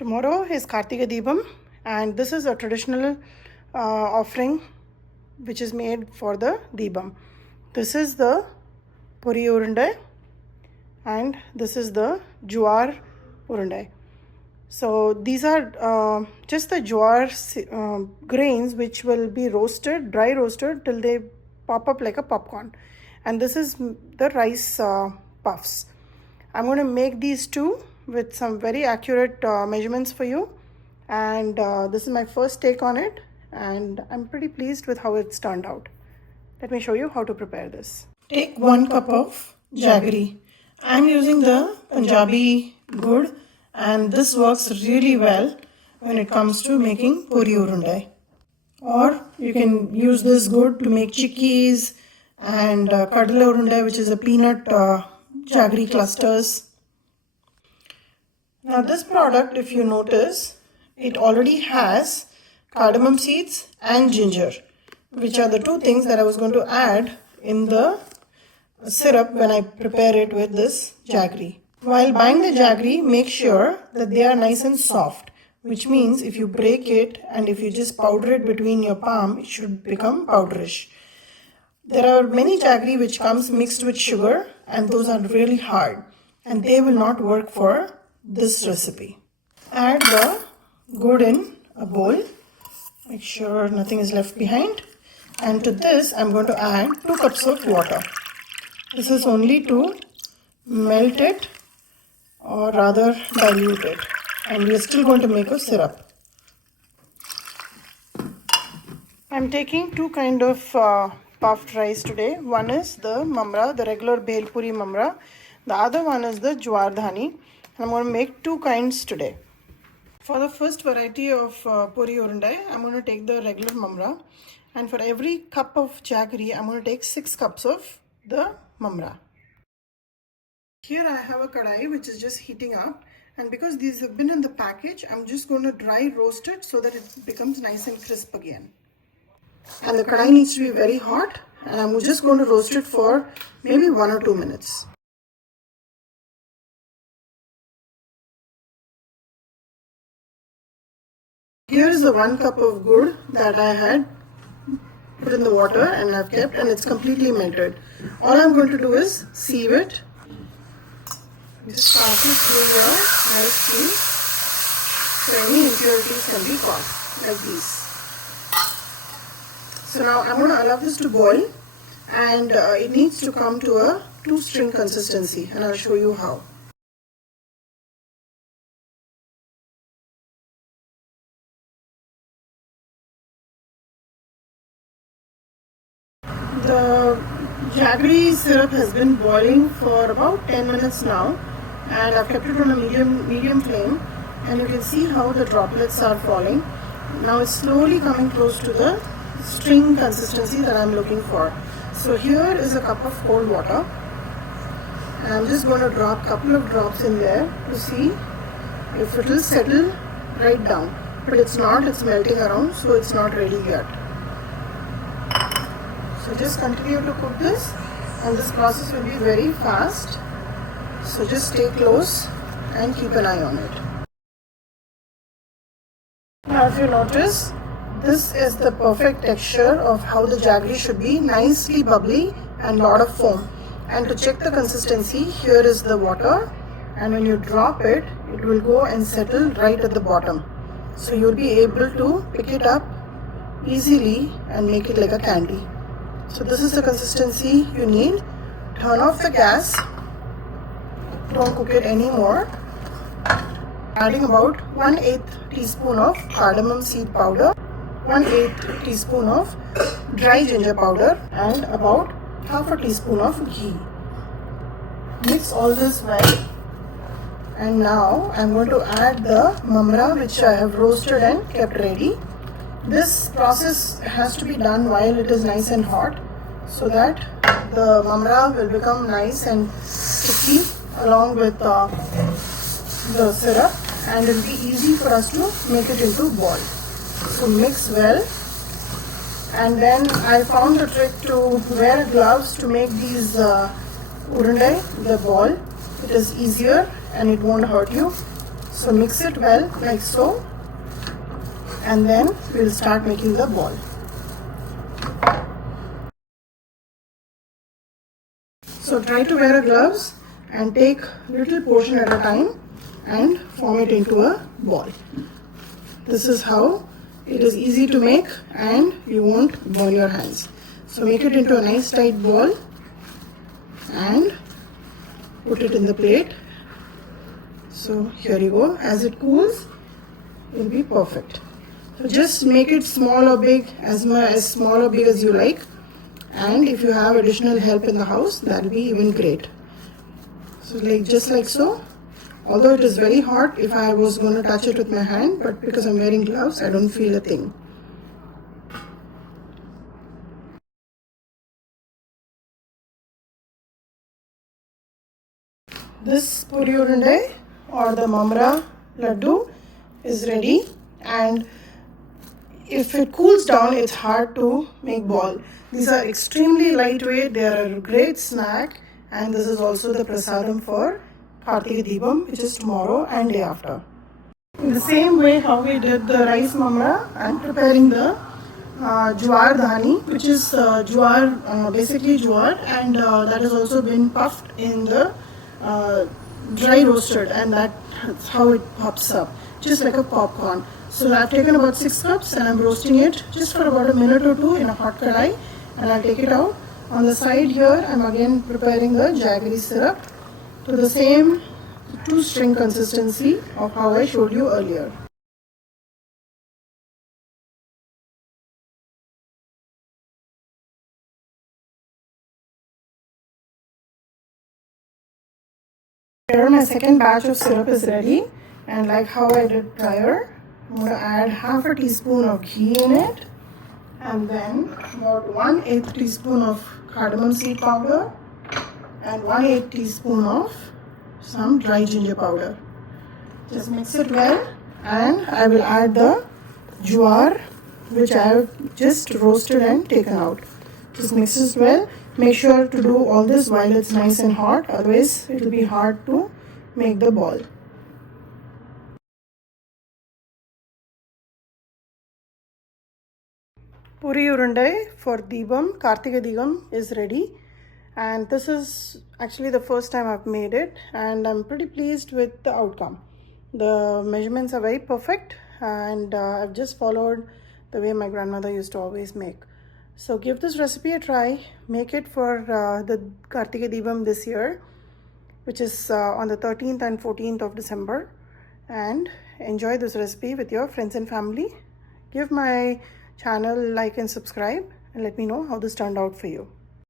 Tomorrow is Karthigai Deepam, and this is a traditional offering which is made for the Deepam. This is the Pori Urundai and this is the Juwar Urundai. So these are just the Juwar grains which will be roasted, dry roasted till they pop up like a popcorn. And this is the rice puffs. I'm going to make these two with some very accurate measurements for you, and this is my first take on it, and I'm pretty pleased with how it's turned out. Let me show you how to prepare this. Take 1 cup of Jaggery. I'm using the Punjabi gur, and this works really well when it comes to making Pori Urundai. Or you can use this gur to make chikkis and Kadala Urundai, which is a peanut Jaggery clusters. Now this product, if you notice, it already has cardamom seeds and ginger, which are the two things that I was going to add in the syrup when I prepare it with this Jaggery. While buying the Jaggery, make sure that they are nice and soft, which means if you break it and if you just powder it between your palm, it should become powderish. There are many Jaggery which comes mixed with sugar, and those are really hard and they will not work for this recipe. Add the gur in a bowl. Make sure nothing is left behind. And to this, I'm going to add 2 cups of water. This is only to melt it, or rather dilute it. And we are still going to make a syrup. I'm taking 2 kind of puffed rice today. One is the Mumra, the regular Bhelpuri Mumra. The other one is the Juwar dhani. I'm going to make 2 kinds today. For the first variety of Pori Urundai, I'm going to take the regular Mumra, and for every cup of Jaggery, I'm going to take 6 cups of the Mumra. Here I have a kadai which is just heating up, and because these have been in the package, I'm just going to dry roast it so that it becomes nice and crisp again. And the kadai needs to be very hot, and I'm just going to roast it for maybe 1 or 2 minutes. Here is the 1 cup of gur that I had put in the water and I've kept, and it's completely melted. All I'm going to do is sieve it. Just pass it through your nice sieve so any impurities can be caught, like these. So now I'm going to allow this to boil, and it needs to come to a 2-string consistency, and I'll show you how. The Jaggery syrup has been boiling for about 10 minutes now, and I've kept it on a medium flame, and you can see how the droplets are falling. Now it's slowly coming close to the string consistency that I'm looking for. So here is a cup of cold water, and I'm just going to drop a couple of drops in there to see if it will settle right down. But it's not, it's melting around, so it's not ready yet. So just continue to cook this, and this process will be very fast. So just stay close and keep an eye on it. Now if you notice, this is the perfect texture of how the Jaggery should be, nicely bubbly and lot of foam. And to check the consistency, here is the water, and when you drop it, it will go and settle right at the bottom. So you'll be able to pick it up easily and make it like a candy. So this is the consistency you need. Turn off the gas. Don't cook it anymore. Adding about 1/8 teaspoon of cardamom seed powder, 1/8 teaspoon of dry ginger powder, and about half a teaspoon of ghee. Mix all this well. And now I'm going to add the Mumra, which I have roasted and kept ready. This process has to be done while it is nice and hot, so that the Mumra will become nice and sticky along with the syrup, and it will be easy for us to make it into ball. So mix well, and then I found the trick to wear gloves to make these Urundai, the ball. It is easier and it won't hurt you. So mix it well like so, and then we'll start making the ball. So try to wear a gloves and take little portion at a time and form it into a ball. This is how it is easy to make and you won't burn your hands. So make it into a nice tight ball and put it in the plate. So here you go. As it cools, it will be perfect. So just make it small or big, as small or big as you like. And if you have additional help in the house, that will be even great. So just like so. Although it is very hot if I was going to touch it with my hand, but because I'm wearing gloves, I don't feel a thing. This Pori Urundai or the Mumra laddu is ready, and if it cools down, it's hard to make ball. These are extremely lightweight, they are a great snack, and this is also the prasadam for Karthigai Deepam, which is tomorrow and day after. In the same way how we did the rice mamra, I'm preparing the Juwar dhani, which is Juwar, basically Juwar, and that has also been puffed in the dry roasted, and that's how it pops up, just like a popcorn. So I've taken about 6 cups and I'm roasting it just for about a minute or two in a hot kadai, and I'll take it out. On the side here, I'm again preparing the Jaggery syrup to the same 2-string consistency of how I showed you earlier. Here my second batch of syrup is ready, and like how I did prior, I'm going to add half a teaspoon of ghee in it, and then about 1/8 teaspoon of cardamom seed powder and 1/8 teaspoon of some dry ginger powder. Just mix it well, and I will add the Juwar, which I have just roasted and taken out. Just mix this well. Make sure to do all this while it's nice and hot, otherwise it will be hard to make the ball. Pori Urundai for Deepam, Karthigai Deepam is ready, and this is actually the first time I've made it, and I'm pretty pleased with the outcome. The measurements are very perfect, and I've just followed the way my grandmother used to always make. So give this recipe a try. Make it for the Karthigai Deepam this year, which is on the 13th and 14th of December, and enjoy this recipe with your friends and family. Give my channel like and subscribe, and let me know how this turned out for you.